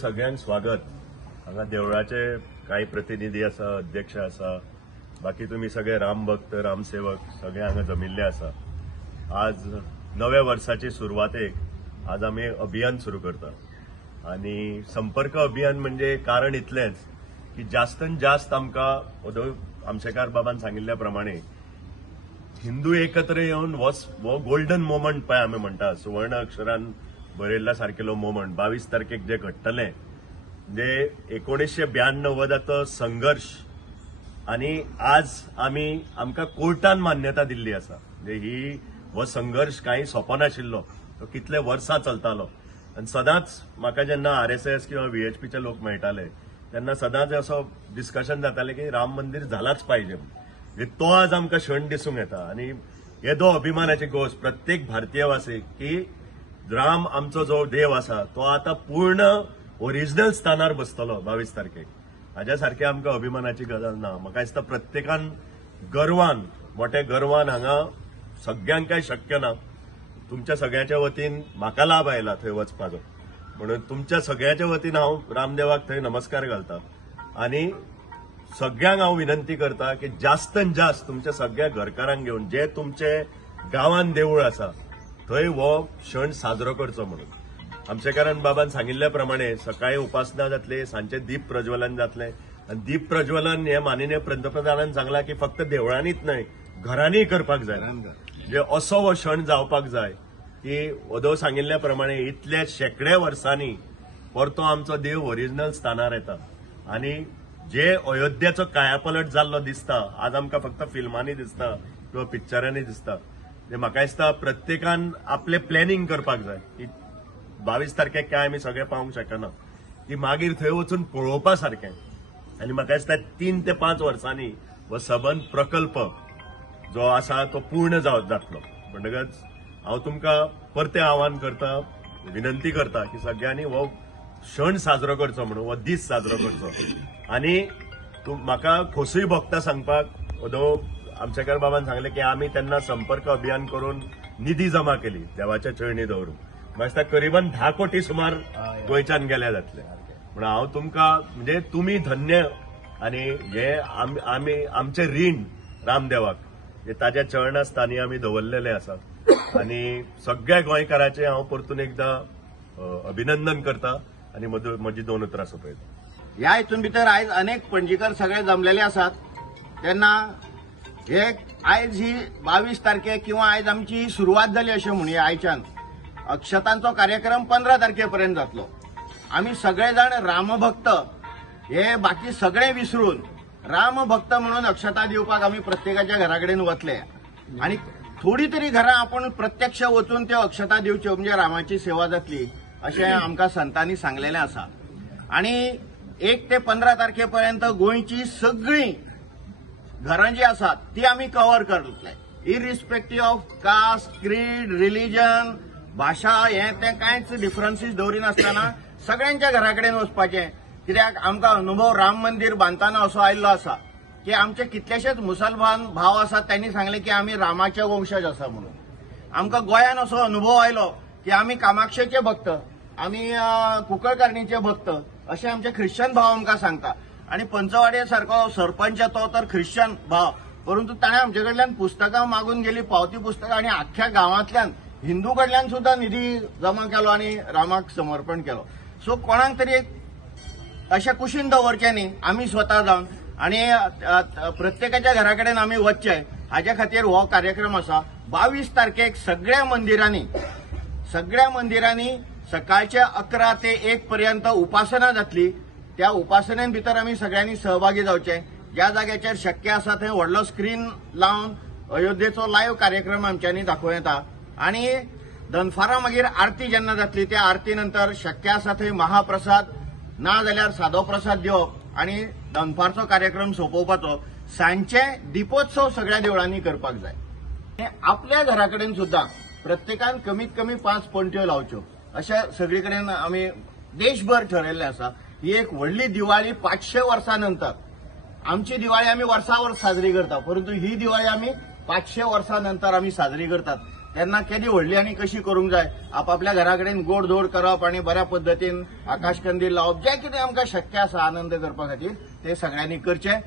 सगळ्यांक स्वागत। हांगा देवळाचे काही प्रतिनिधी आसा, अध्यक्ष आसा, बाकी तुम्ही सगळे राम भक्त रामसेवक सगळे हांगा जमिल्ले आसा। आज नव्या वर्साची सुरवातेक आज आम्ही अभियान सुरू करता आणि संपर्क अभियान म्हणजे कारण इतलेंच की जास्तीत जास्त आमकां उद्धव आमशेकार बाबान सांगिल्ल्या प्रमाणे हिंदू एकत्र येवन वो गोल्डन मोमेंट पळय आमी म्हणटा, सुवर्ण अक्षरान बरयल्ल्या सारकेलो मोमेंट 22 तारखेक जे घडटलें म्हणजे 1992 संघर्ष आणि आज आमकां कोर्टान मान्यता दिल्ली आसा। म्हणजे ही हो संघर्ष काही सोंपो नाशिल्लो, तो कितले वर्सां चलतालो आणि सदांच म्हाका जेन्ना RSS किंवा VHPचे लोक मेळटाले तेन्ना सदांच असो डिस्कशन जातालें की राम मंदिर झालाच पाहिजे। म्हणजे तो आज आमकां क्षण दिसूंक येता आणि येदो अभिमानाची गोष्ट प्रत्येक भारतीयवासीक की राम आमचो जो देव आसा तो आता पूर्ण ओरिजिनल स्थानार बसतलो 22 तारखेक। हाज्या सारखी आमकां अभिमानाची गजाल ना। म्हाका दिसता प्रत्येकान गर्वान मोठ्या गर्वान हांगा सगळ्यांक काय शक्य ना। तुमच्या सगळ्यांच्या वतीन म्हाका लाभ आयला थंय वचपाचो, म्हणून तुमच्या सगळ्यांच्या वतीन हांव रामदेवाक थंय नमस्कार घालता आणि सगळ्यांक हांव विनंती करता की जास्तीत जास्त तुमच्या सगळ्या घरकारांक घेवन जे तुमचे गांवांत देवूळ आसा थंय हो क्षण साजरो करचो म्हणून। आमशेकारान बाबान सांगिल्ल्या प्रमाणे सकाळी उपासना जातली, सांजे दीप प्रज्वलन जातले आणि दीप प्रज्वलन हे माननीय पंतप्रधानान सांगला की फक्त देवळांनीच न्हय घरांनी करपाक जाय। म्हणजे असो हो क्षण जावपाक जाय की उद्धव सांगिल्ल्या प्रमाणे इतल्या शेकडे वर्सांनी परतो आमचो देव ओरिजिनल स्थानार येता आणि जे अयोध्येचो कायापलट जाल्लो दिसता आज आमकां फक्त फिल्मांनी दिसता किंवा पिक्चरांनी दिसता। म्हाका दिसता प्रत्येकान आपले प्लॅनिंग करपाक जाय की 22 तारखेक काय आमी सगळे पावूंक शकना, की मागीर थंय वचून पळोवपा सारकें। आनी म्हाका दिसता 3 ते 5 वर्सांनी हो सबंद प्रकल्प जो आसा तो पूर्ण जातलो। म्हणटकच हांव तुमकां परते आव्हान करता, विनंती करता की सगळ्यांनी हो क्षण साजरो करचो म्हणून हो दीस साजरो करचो। आणि म्हाका खोसूय भोगता सांगपाक उद्धव आमशेकार बाबान सांगले की आम्ही त्यांना संपर्क अभियान करून निधी जमा केली देवाच्या चरणी दवरून। म्हाका दिसता करीबन 10 कोटी सुमार गोंयच्यान गेल्या जातले। म्हणून हांव तुमकां म्हणजे तुमी धन्य आणि हे आमी आमचे रीण रामदेवाक हे ताज्या चरणास्थानी आमी दवरलेले आसात आणि सगळ्या गोंयकारांचे हांव परतून एकदा अभिनंदन करता आणि म्हजी 2 उतरां सोंपयता। ह्या हितून भितर आयज अनेक पणजीकार सगळे जमलेले आसात तेन्ना हे आयज ही 22 तारखेक किंवा आयज आमची सुरवात जाली अशें म्हणुया। आयच्यान अक्षतांचो कार्यक्रम 15 तारखेपर्यंत जातलो। आमी सगळे जाण रामभक्त हे बाकी सगळे विसरून रामभक्त म्हणून अक्षता दिवपाक आमी प्रत्येकाच्या घराकडेन वतले आणि थोडी तरी घरां आपण प्रत्यक्ष वचून त्यो अक्षता दिवच्यो म्हणजे रामाची सेवा जातली अशें आमकां संतांनी सांगलेलें आसा। आणि 1 ते 15 तारखेपर्यंत गोंयची सगळीं घरां जी आसात ती आमी कव्हर करतले, इरिस्पेक्टिव्ह ऑफ कास्ट, क्रीड, रिलीजन, भाषा हे ते कांयच डिफरन्सीस दवरिनासतना सगळ्यांच्या घराकडेन वचपाचें। कित्याक आमकां अनुभव राम मंदिर बांदतना असो आयिल्लो आसा की आमचे कितलेशेच मुसलमान भाव आसात त्यांनी सांगले की आमी रामाचे वंशज आसा म्हणून। आमकां गोंयान असो अनुभव आयलो की आमी कामाक्षेचे भक्त, आमी कुंकळकर्णीचे भक्त असे आमचे ख्रिश्चन भाव आमकां सांगता। आणि पंचवाडे सारको सरपंच तो तर ख्रिश्चन भाव, परंतु ताणें आमचे कडल्यान पुस्तकां मागून गेली, पावती पुस्तकां आणि अख्ख्या गांवांतल्यान हिंदू कडल्यान सुद्धा निधी जमा केलो आणि रामाक समर्पण केलो। सो कोणाक तरी अशें कुशीन दवरचें न्ही, आमी स्वता जावन आणि प्रत्येकाच्या घराकडेन आमी वचचे हाच्या खातीर हो कार्यक्रम आसा। 22 तारखेक सगळ्या मंदिरांनी सकाळचे 11 ते 1 पर्यंत उपासना जातली। त्या उपासनेन भितर आमी सगळ्यांनी सहभागी जावचे। ज्या जाग्याचेर शक्य आसा थंय व्हडलो स्क्रीन लावन अयोध्येचो लायव्ह कार्यक्रम आमच्यांनी दाखोव येता आणि दनपारां मागीर आरती जेन्ना जातली त्या आरती नंतर शक्य आसा थंय महाप्रसाद ना जाल्यार सादो प्रसाद दिवप आणि दनपारचो कार्यक्रम सोंपोवपाचो। सांजचे दिपोत्सव सगळ्या देवळांनी करपाक जाय। आपल्या घराकडेन सुद्धा प्रत्येकान कमीत कमी 5 पणट्यो लावच्यो अशें सगळी कडेन आमी देशभर ठरयल्लें आसा। ही एक व्हडली दिवाळी 500 वर्सांनंतर। आमची दिवाळी आमी वर्सा वर्स साजरी करता, परंतु ही दिवाळी आमी 500 वर्सांनंतर आमी साजरी करतात। तेन्ना केदी व्हडली आनी कशी करूंक जाय आपापल्या घरा कडेन गोड धोड करप आनी बऱ्या पद्दतीन आकाशकंदील लावप जें कितें आमकां शक्य आसा आनंद करपा खातीर ते सगळ्यांनी करचें.